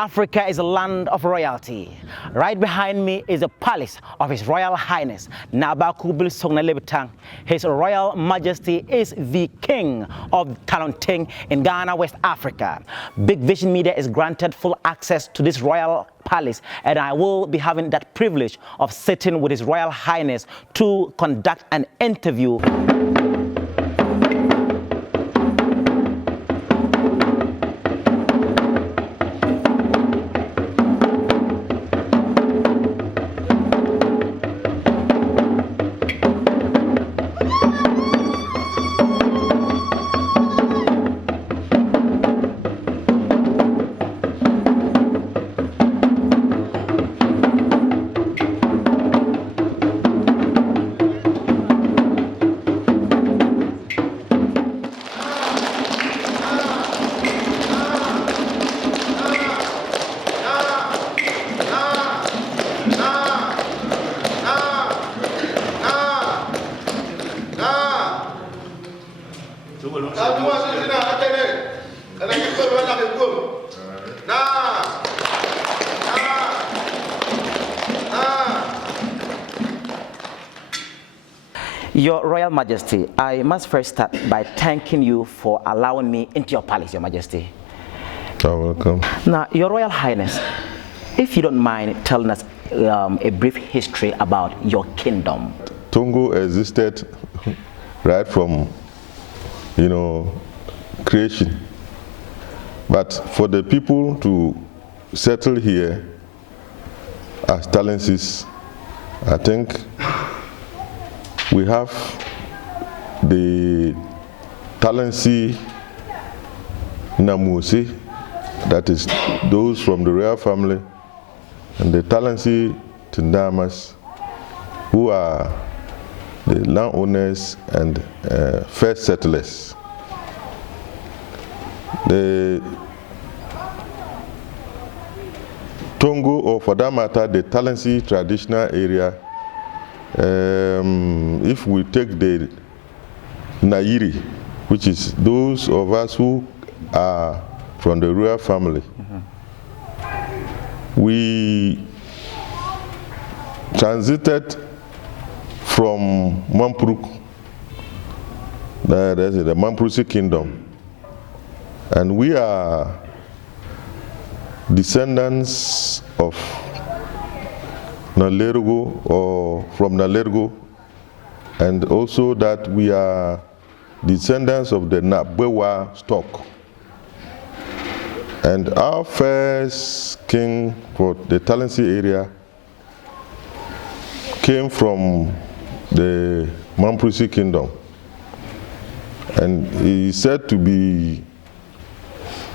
Africa is a land of royalty. Right behind me is the palace of His Royal Highness Nabaku Bilsong Lebitang. His Royal Majesty is the King of Talonting in Ghana, West Africa. Big Vision Media is granted full access to this royal palace, and I will be having that privilege of sitting with His Royal Highness to conduct an interview. Your Royal Majesty, I must first start by thanking you for allowing me into your palace, Your Majesty. You're welcome. Now, Your Royal Highness, if you don't mind telling us a brief history about your kingdom. Tongo existed right from, creation. But for the people to settle here as Talensis, I think we have the Talensi Namusi, that is those from the royal family, and the Talensi Tindamas, who are the landowners and first settlers. The Tongo, or for that matter, the Talensi traditional area, if we take the Nairi, which is those of us who are from the royal family, we transited from Mampuruk, that is the Mampurusi kingdom, and we are descendants of Nalergo, or from Nalergo, and also that we are descendants of the Nabewa stock. And our first king for the Talensi area came from the Mampurusi kingdom, and he is said to be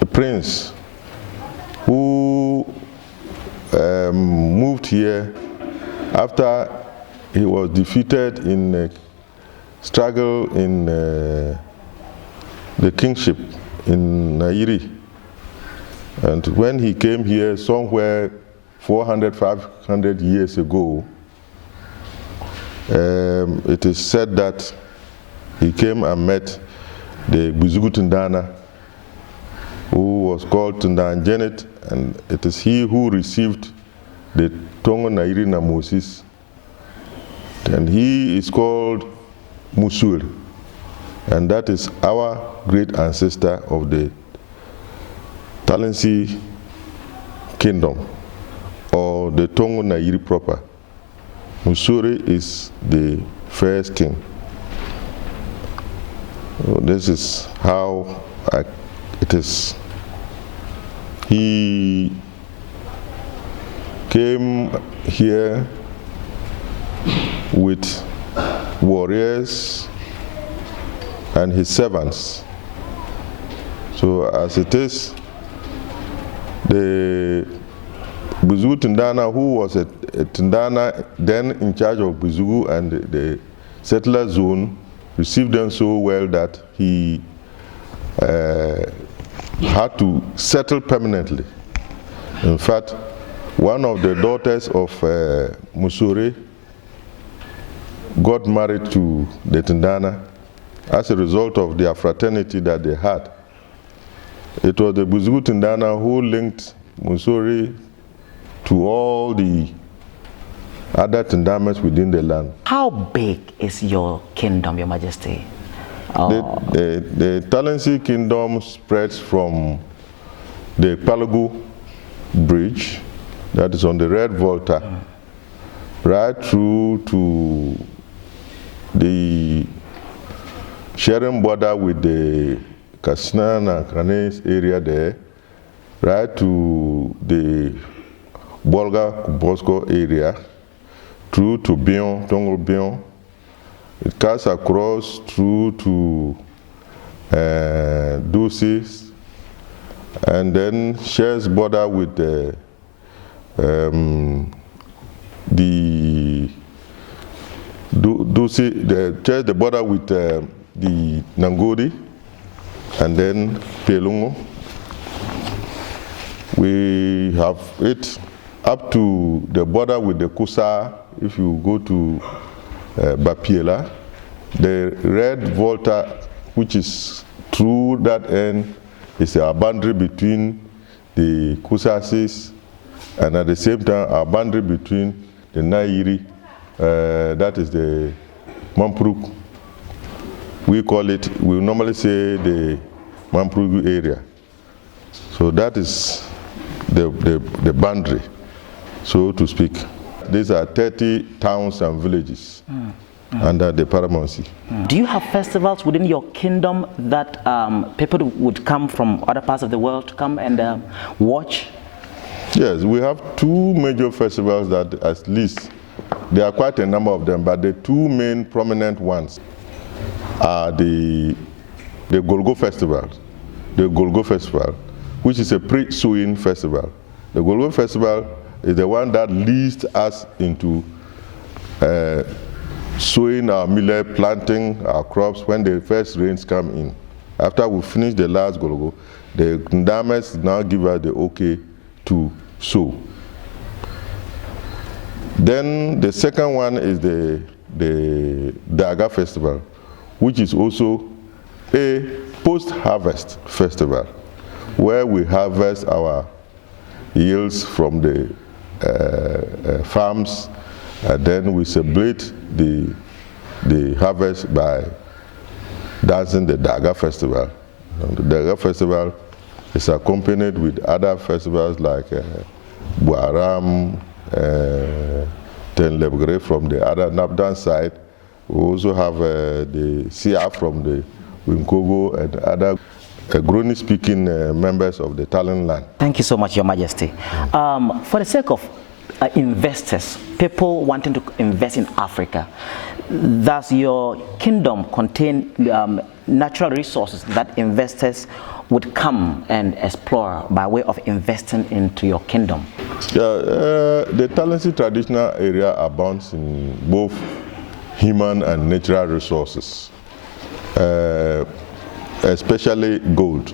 a prince who moved here after he was defeated in a struggle in the kingship in Nairi. And when he came here somewhere 400, 500 years ago, it is said that he came and met the Buzugu Tundana, who was called Tundan Janet, and it is he who received the Tongo Nairi Namosis, and he is called Musul, and that is our great ancestor of the Talensi kingdom, or the Tongo Nairi proper. Musuri is the first king. So this is how it is. He came here with warriors and his servants. So as it is, the Buzugu Tindana, who was a Tindana then in charge of Buzugu and the settler zone, received them so well that he had to settle permanently. In fact, one of the daughters of Musore got married to the Tindana as a result of their fraternity that they had. It was the Buzugu Tindana who linked Musori, to all the other endowments within the land. How big is your kingdom, Your Majesty? The Talensi kingdom spreads from the Palago Bridge, that is on the Red Volta, right through to the sharing border with the Kasnan and Kranes area there, right to the Bolga Bosco area, through to Bion, Tongo Bion. It cuts across through to Ducis, and then shares border with the Duci, shares the border with the Nangodi, and then Pelungo. We have it up to the border with the Kusa. If you go to Bapiela, the Red Volta, which is through that end, is a boundary between the Kusasis, and at the same time a boundary between the Nairi, that is the Mampuruk. We call it, we normally say the Mampuruk area. So that is the boundary, so to speak. These are 30 towns and villages under the paramountcy. Do you have festivals within your kingdom that people would come from other parts of the world to come and watch? Yes, we have two major festivals that at least, there are quite a number of them, but the two main prominent ones are the Gorgo Festival. The Gorgo Festival, which is a pre-sowing festival. The Gorgo Festival is the one that leads us into sowing our millet, planting our crops when the first rains come in. After we finish the last Gorgo, the Ndamas now give us the okay to sow. Then the second one is the Daga Festival, which is also a post-harvest festival, where we harvest our yields from the farms, and then we celebrate the harvest by dancing the Daga Festival. And the Daga Festival is accompanied with other festivals like Buaram, Tenlebgre from the other Nabdan side. We also have the Sia from the Winkogo and other Groni-speaking members of the Talent land. Thank you so much, Your Majesty. For the sake of investors, people wanting to invest in Africa, does your kingdom contain natural resources that investors would come and explore by way of investing into your kingdom? The Talensi traditional area abounds in both human and natural resources, especially gold.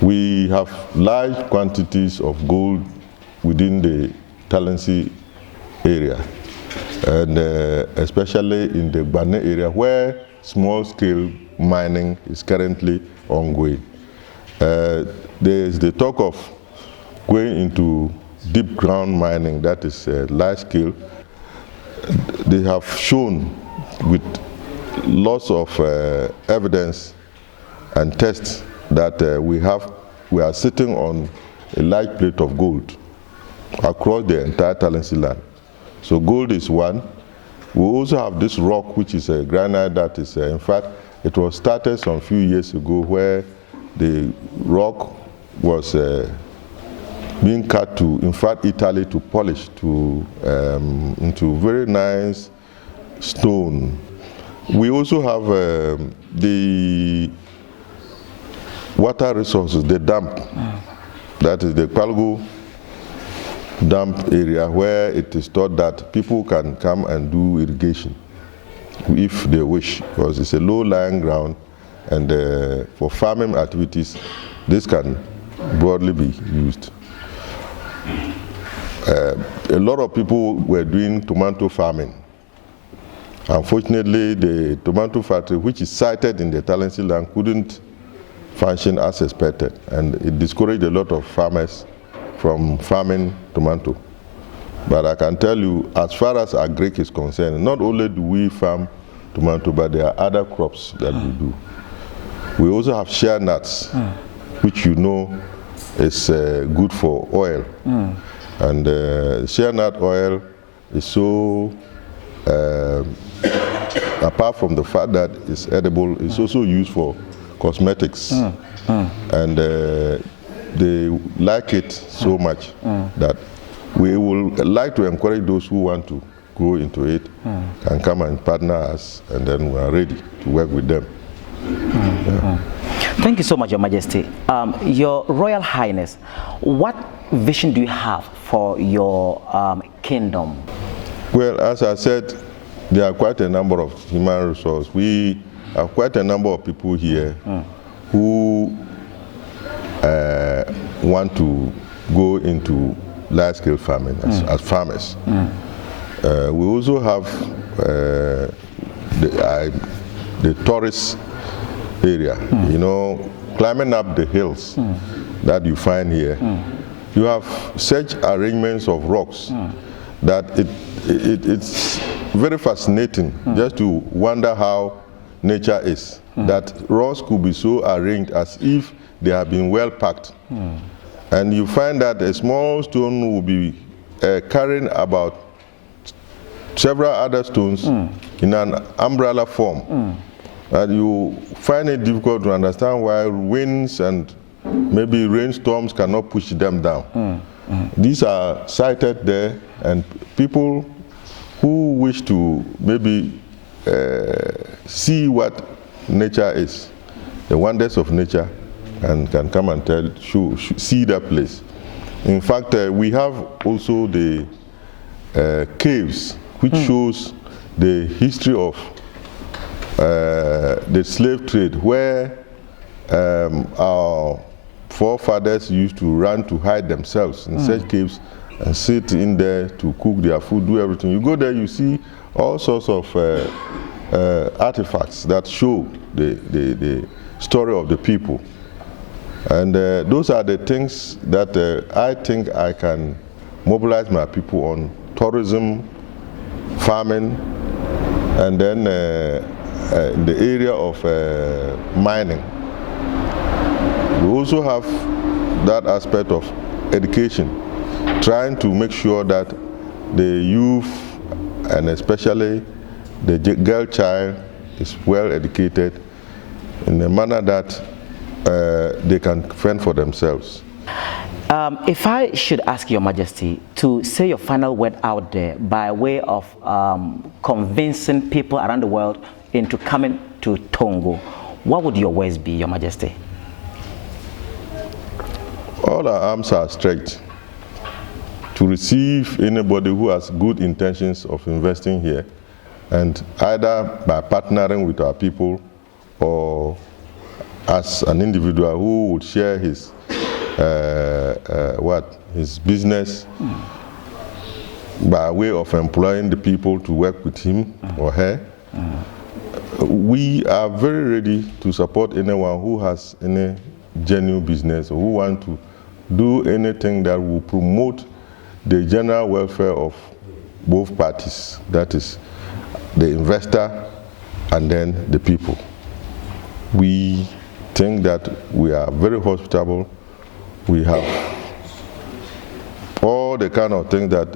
We have large quantities of gold within the Talensi area, and especially in the Bane area where small-scale mining is currently ongoing. There is the talk of going into deep ground mining, that is large scale. They have shown with lots of evidence and tests that we are sitting on a large plate of gold across the entire Talensi land. So gold is one. We also have this rock, which is a granite that is, in fact, it was started some few years ago where the rock was being cut to, in fact, Italy to polish to into very nice stone. We also have the water resources, the dam. That is the Palgo dump area where it is thought that people can come and do irrigation if they wish, because it's a low-lying ground, and for farming activities this can broadly be used. A lot of people were doing tomato farming. Unfortunately, the tomato factory, which is sited in the Talensi land, couldn't function as expected, and it discouraged a lot of farmers from farming tomato. But I can tell you, as far as agric is concerned, not only do we farm tomato, but there are other crops that we do. We also have shea nuts, which you know is good for oil. And shea nut oil is so, apart from the fact that it's edible, it's also used for cosmetics. And they like it so much that we will like to encourage those who want to go into it and come and partner us, and then we are ready to work with them. Thank you so much, Your Majesty. Your Royal Highness, what vision do you have for your kingdom? Well, as I said, there are quite a number of human resources. We have quite a number of people here who want to go into large-scale farming as farmers. We also have the tourist area, you know, climbing up the hills that you find here. You have such arrangements of rocks that it's very fascinating just to wonder how nature is. That rocks could be so arranged as if they have been well packed. And you find that a small stone will be carrying about several other stones in an umbrella form. And you find it difficult to understand why winds and maybe rainstorms cannot push them down. These are sited there, and people who wish to maybe see what nature is, the wonders of nature, and can come and see that place. In fact, we have also the caves, which shows the history of the slave trade, where our forefathers used to run to hide themselves in such caves and sit in there to cook their food, do everything. You go there, you see all sorts of artifacts that show the story of the people. And those are the things that I think I can mobilize my people on: tourism, farming, and then in the area of mining. We also have that aspect of education, trying to make sure that the youth, and especially the girl child, is well educated in a manner that they can fend for themselves. If I should ask Your Majesty to say your final word out there by way of convincing people around the world into coming to Tongo, what would your words be, Your Majesty? All our arms are stretched to receive anybody who has good intentions of investing here, and either by partnering with our people or as an individual who would share his his business by way of employing the people to work with him or her. We are very ready to support anyone who has any genuine business or who want to do anything that will promote the general welfare of both parties, that is the investor and then the people. We think that we are very hospitable. We have all the kind of things that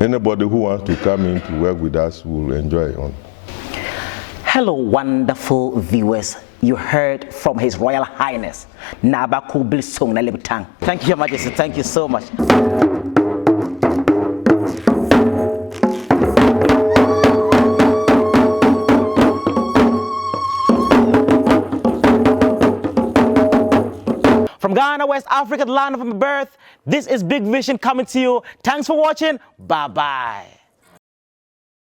anybody who wants to come in to work with us will enjoy on. Hello, wonderful viewers. You heard from His Royal Highness Nabaku Bilsong Nalibtang. Thank you, Your Majesty. Thank you so much. From Ghana, West Africa, the land of my birth, this is Big Vision coming to you. Thanks for watching. Bye-bye.